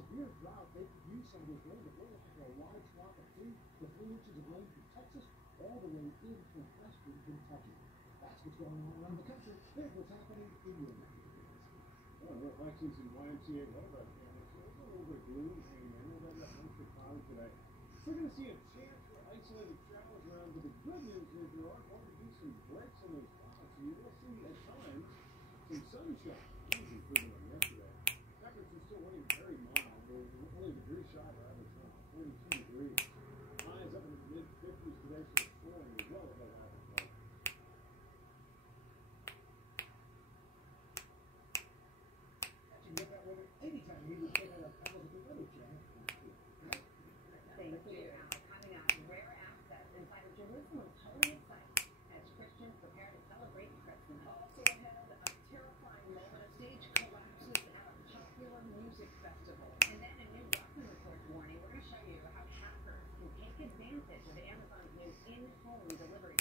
severe drought, they could use some of this rain, but we're looking for a large swath of 3 to 3 inches of rain from Texas all the way into western Kentucky. That's what's going on around the country. Here's what's happening in your neck of the woods. Well, North Lexington YMCA weather cameras, there's a little bit of gloom hanging in. We've got that mostly cloudy today. We're going to see a chance for isolated showers around, but the good news is there are going to be some breaks in those clouds, so you will see at times some sunshine. Easy improvement on yesterday. Temperatures still running very mild. We're only a degree shy of our average now, 42 degrees. Highs up in the mid-50s today, so it's flowing well above average level. You can get that weather anytime you need to check out our pals at the Weather Channel. Thank you, Al. Coming up, rare access inside of Jerusalem's holiest site as Christians prepare to celebrate Christmas. Also ahead, a terrifying moment, a stage collapses at a popular music festival. And then a new weapon report warning. We're going to show you how hackers can take advantage of Amazon's new in-home delivery